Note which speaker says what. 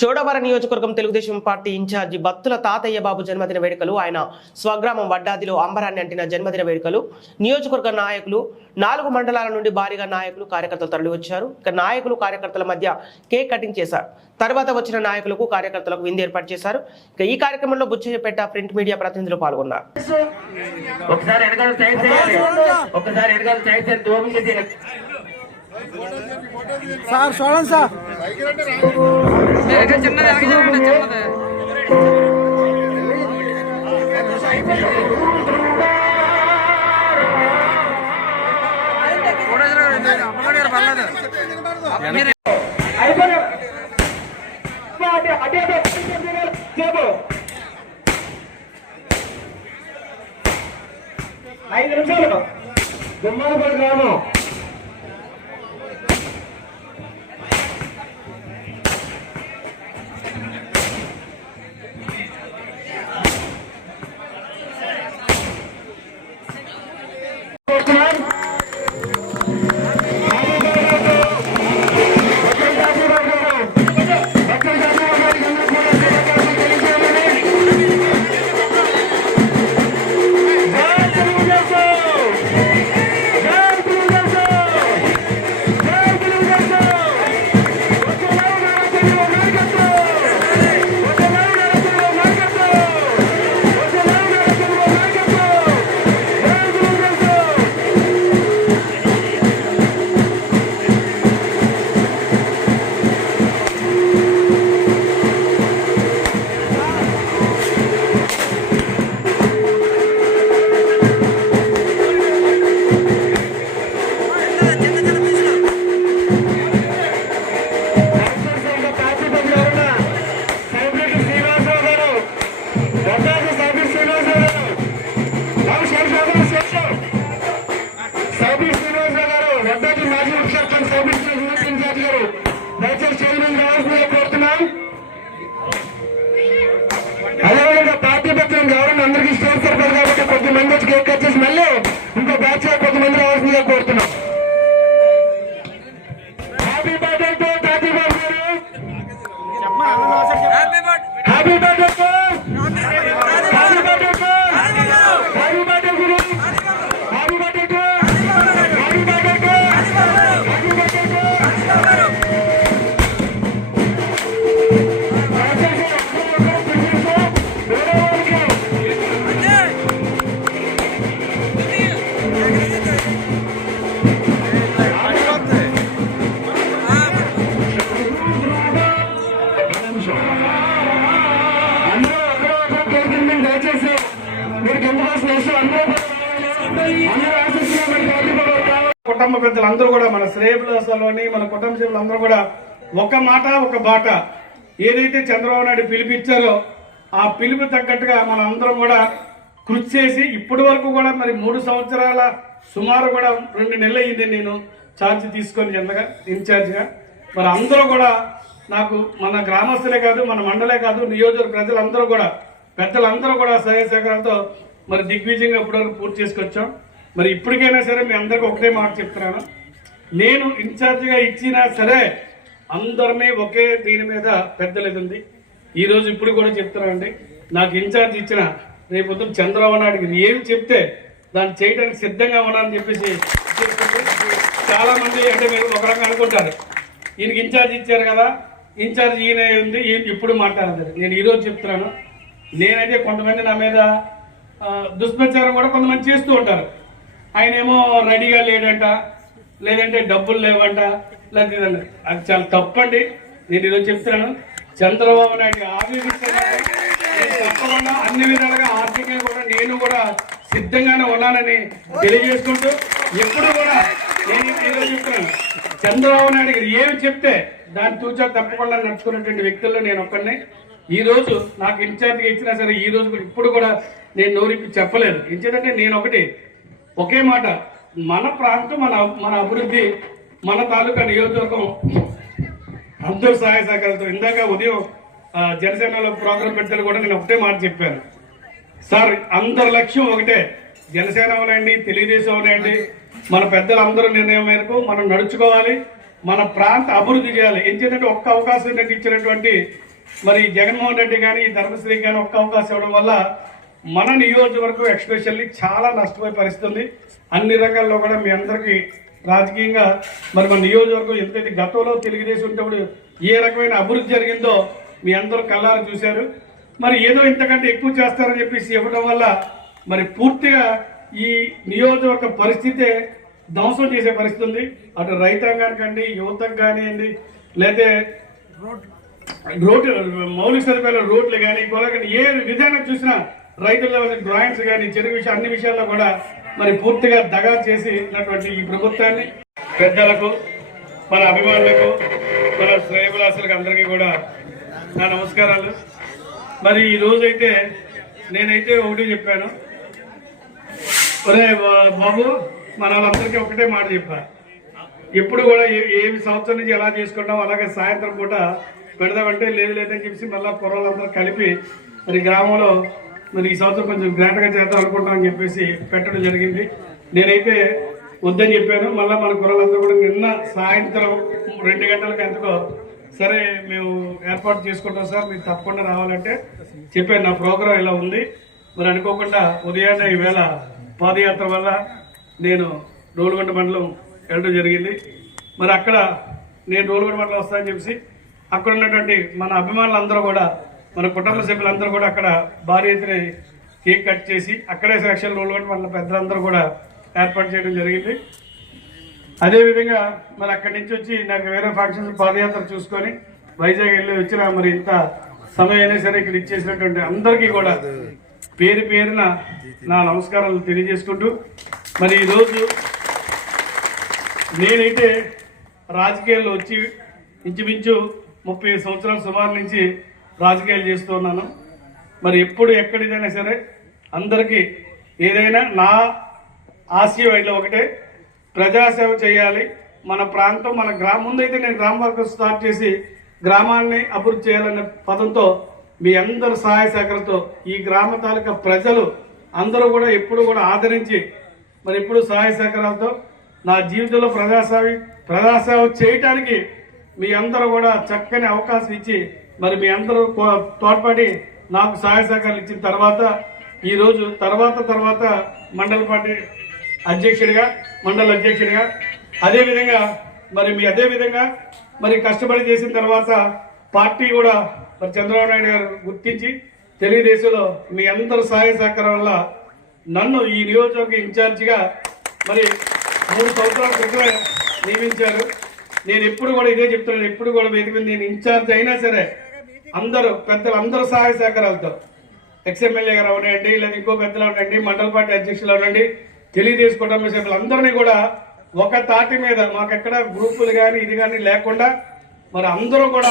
Speaker 1: చోడవరం నియోజకవర్గం Telugu Desam party incharge Battula తాతయ్య బాబు జన్మదిన వేడుకలు. ఆయన స్వగ్రామం వడ్డాదిలో అంబరాన్ని అంటిన జన్మదిన వేడుకలు. నియోజకవర్గ నాయకులు నాలుగు మండలాల నుండి భారీగా నాయకులు కార్యకర్తలు తరలివచ్చారు. ఇక నాయకులు కార్యకర్తల మధ్య కేక్ కటింగ్ చేశారు. తర్వాత వచ్చిన నాయకులకు కార్యకర్తలకు విందు ఏర్పాటు చేశారు. ఇక ఈ కార్యక్రమంలో బుచ్చయ్యపేట ప్రింట్ మీడియా ప్రతినిధులు పాల్గొన్నారు.
Speaker 2: సార్ చూడండి సార్
Speaker 3: అయిపోయినా అటే అటే అటే చెప్పు ఐదు నిమిషాలు దుమ్మాలపల్లి గ్రామం అదేవిధంగా పార్టీ పత్రం గవర్నమెంట్ అందరికీ స్టేట్ సరిపోదు కాబట్టి కొద్ది మంది వచ్చి కేక్ కట్
Speaker 4: కుటుంబ పెద్దలు అందరూ కూడా మన శ్రేయబులసలోని మన కుటుంబ సభ్యులందరూ కూడా ఒక మాట ఒక బాట ఏదైతే చంద్రబాబు నాయుడు పిలిపించారో ఆ పిలుపు తగ్గట్టుగా మన అందరం కూడా కృషి చేసి ఇప్పటి వరకు కూడా మరి మూడు సంవత్సరాల సుమారు కూడా రెండు నెలలు అయింది నేను ఛార్జ్ తీసుకొని చెందగా ఇన్ఛార్జ్గా. మరి అందరూ కూడా నాకు మన గ్రామస్తులే కాదు మన మండలే కాదు నియోజకవర్గ ప్రజలందరూ కూడా పెద్దలందరూ కూడా సహాయ సహకారంతో మరి దిగ్విజయంగా ఇప్పటివరకు పూర్తి చేసుకొచ్చాం. మరి ఇప్పటికైనా సరే మీ అందరికీ ఒకటే మాట చెప్తున్నాను. నేను ఇన్ఛార్జిగా ఇచ్చినా సరే అందరినీ ఒకే దీని మీద పెద్దలేదు ఈరోజు ఈ రోజు ఇప్పుడు కూడా చెప్తున్నానండి. నాకు ఇన్ఛార్జ్ ఇచ్చిన రేపు పొద్దున చంద్రబాబు నాయుడుకి ఏం చెప్తే దాన్ని చేయడానికి సిద్ధంగా ఉన్నానని చెప్పేసి చాలా మంది అంటే మీరు ఒక రకంగా అనుకుంటారు. ఈయనకి ఇన్ఛార్జ్ ఇచ్చారు కదా ఇన్ఛార్జ్ ఈయన ఉంది ఈయన ఇప్పుడు నేను ఈరోజు చెప్తున్నాను. నేనైతే కొంతమంది నా మీద దుష్ప్రచారం కూడా కొంతమంది చేస్తూ ఉంటారు. ఆయన ఏమో రెడీగా లేడంట లేదంటే డబ్బులు లేవంట లేదంటే అది చాలా తప్పండి. నేను ఈరోజు చెప్తున్నాను. చంద్రబాబు నాయుడు ఆవిర్భించారు తప్పకుండా అన్ని విధాలుగా ఆర్థికంగా కూడా నేను కూడా సిద్ధంగానే ఉన్నానని తెలియజేసుకుంటూ ఎప్పుడు కూడా నేను ఈరోజు చెప్తున్నాను. చంద్రబాబు నాయుడు గారు ఏమి చెప్తే దాన్ని తూచా తప్పకుండా నడుచుకున్నటువంటి వ్యక్తుల్లో నేను ఒక్కడిని. ఈరోజు నాకు ఇన్ఛార్జ్గా ఇచ్చినా సరే ఈ రోజు కూడా ఇప్పుడు కూడా నేను నోరిప్పి చెప్పలేదు. ఎందుకంటే నేను ఒకటి ఒకే మాట మన ప్రాంతం మన మన అభివృద్ధి మన తాలూకా నియోజకవర్గం అందరూ సహాయ సహకారాలతో ఇందాక ఉదయం జనసేనలో ప్రోగ్రాం పెట్టారు కూడా నేను ఒకటే మాట చెప్పాను. సార్ అందరి లక్ష్యం ఒకటే జనసేన అవనండి తెలుగుదేశం అవనండి మన పెద్దలందరూ నిర్ణయం మేరకు మనం నడుచుకోవాలి మన ప్రాంత అభివృద్ధి చేయాలి. ఎందుకంటే ఒక్క అవకాశం ఇచ్చినటువంటి మరి జగన్మోహన్ రెడ్డి కానీ ధర్మశ్రీ కానీ ఒక్క అవకాశం ఇవ్వడం వల్ల మన నియోజకవర్గం ఎక్స్పెషల్లీ చాలా నష్టపోయే పరిస్థితి ఉంది. అన్ని రంగాల్లో కూడా మీ అందరికీ రాజకీయంగా మరి మన నియోజకవర్గం ఎంతైతే గతంలో తెలుగుదేశం ఉంటప్పుడు ఏ రకమైన అభివృద్ధి జరిగిందో మీ అందరూ కళ్ళారు చూశారు. మరి ఏదో ఇంతకంటే ఎక్కువ చేస్తారని చెప్పేసి ఇవ్వడం వల్ల మరి పూర్తిగా ఈ నియోజకవర్గ పరిస్థితే ధ్వంసం చేసే పరిస్థితి ఉంది. అటు రైతాంగానికండి యువతకు కానివ్వండి లేదా రోడ్డు మౌలిక సదుపాయాల రోడ్లు కానీ కూడా కానీ ఏ విధానం చూసినా రైతుల డ్రాయింగ్స్ కానీ చెరువు విషయం అన్ని విషయాల్లో కూడా మరి పూర్తిగా దగా చేసినటువంటి ఈ ప్రభుత్వాన్ని పెద్దలకు మన అభిమానులకు మన శ్రేయభిలాసులకు అందరికీ కూడా నా నమస్కారాలు. మరి ఈ రోజైతే నేనైతే ఒకటి చెప్పాను. ఒరే బాబు మన వాళ్ళందరికీ ఒకటే మాట చెప్పా. ఎప్పుడు కూడా ఏ ఏ సంవత్సరం నుంచి ఎలా చేసుకుంటాం అలాగే సాయంత్రం పూట పెడదామంటే లేదు లేదని చెప్పి మళ్ళీ కుర్రలందరూ కలిపి మరి గ్రామంలో మరి ఈ సంవత్సరం కొంచెం గ్రాండ్గా చేద్దాం అనుకుంటాం అని చెప్పేసి పెట్టడం జరిగింది. నేనైతే వద్దని చెప్పాను. మళ్ళీ మన కుర్రలందరూ కూడా నిన్న సాయంత్రం రెండు గంటలకు ఎంతకో సరే మేము ఏర్పాటు చేసుకుంటాం సార్ మీరు తప్పకుండా రావాలంటే చెప్పాను. నా ప్రోగ్రాం ఇలా ఉంది. మరి అనుకోకుండా ఉదయాన్నే ఈవేళ పాదయాత్ర వల్ల నేను రోలుగొండ మండలం వెళ్ళడం జరిగింది. మరి అక్కడ నేను రోలుగొండ మండలం వస్తానని చెప్పేసి అక్కడ ఉన్నటువంటి మన అభిమానులందరూ కూడా మన కుటుంబ సభ్యులందరూ కూడా అక్కడ భారీ ఎత్తున కేక్ కట్ చేసి అక్కడే సెక్షన్ కూడా మన పెద్దలందరూ కూడా ఏర్పాటు చేయడం జరిగింది. అదేవిధంగా మరి అక్కడి నుంచి వచ్చి నాకు వేరే ఫంక్షన్స్ పాదయాత్ర చూసుకొని వైజాగ్ వెళ్ళి వచ్చిన మరి ఇంత సమయం అయినా సరే ఇక్కడ ఇచ్చేసినటువంటి అందరికీ కూడా పేరు పేరున నా నమస్కారాలు తెలియజేసుకుంటూ మరి ఈరోజు నేనైతే రాజకీయాల్లో వచ్చి ఇంచుమించు ముప్పై సంవత్సరాల సుమారు నుంచి రాజకీయాలు చేస్తూ ఉన్నాను. మరి ఎప్పుడు ఎక్కడిదైనా సరే అందరికీ ఏదైనా నా ఆశయం అయితే ఒకటే ప్రజాసేవ చేయాలి. మన ప్రాంతం మన గ్రామం ముందైతే నేను గ్రామ వర్క్ స్టార్ట్ చేసి గ్రామాన్ని అభివృద్ధి చేయాలనే పదంతో మీ అందరి సహాయ సహకారంతో ఈ గ్రామ తాలూకా ప్రజలు అందరూ కూడా ఎప్పుడు కూడా ఆదరించి మరి ఎప్పుడు సహాయ సహకారాలతో నా జీవితంలో ప్రజాసేవ ప్రజాసేవ చేయటానికి మీ అందరూ కూడా చక్కని అవకాశం ఇచ్చి మరి మీ అందరూ తోడ్పడి నాకు సహాయ సహకారాలు ఇచ్చిన తర్వాత ఈరోజు తర్వాత తర్వాత మండల పార్టీ అధ్యక్షుడిగా మండల అధ్యక్షుడిగా అదేవిధంగా మరి మీ అదే విధంగా మరి కష్టపడి చేసిన తర్వాత పార్టీ కూడా మరి చంద్రబాబు నాయుడు గారు గుర్తించి తెలుగుదేశంలో మీ అందరి సహాయ సహకారం వల్ల నన్ను ఈ నియోజకవర్గ ఇన్ఛార్జిగా మరి మూడు సంవత్సరాల క్రితమే నియమించారు. నేను ఎప్పుడు కూడా ఇదే చెప్తున్నాను ఎప్పుడు కూడా వేదిక మీద నేను ఇన్ఛార్జ్ అయినా సరే అందరూ పెద్దలు అందరూ సహాయ సహకారాలతో ఎక్స్ఎమ్మెల్యే గారు అవనండి లేదా ఇంకో పెద్దలు అవనండి మండల పార్టీ అధ్యక్షులు అవనండి తెలియజేసి కుటుంబ సభ్యులందరినీ కూడా ఒక తాటి మీద మాకెక్కడ గ్రూపులు కానీ ఇది కానీ లేకుండా మరి అందరూ కూడా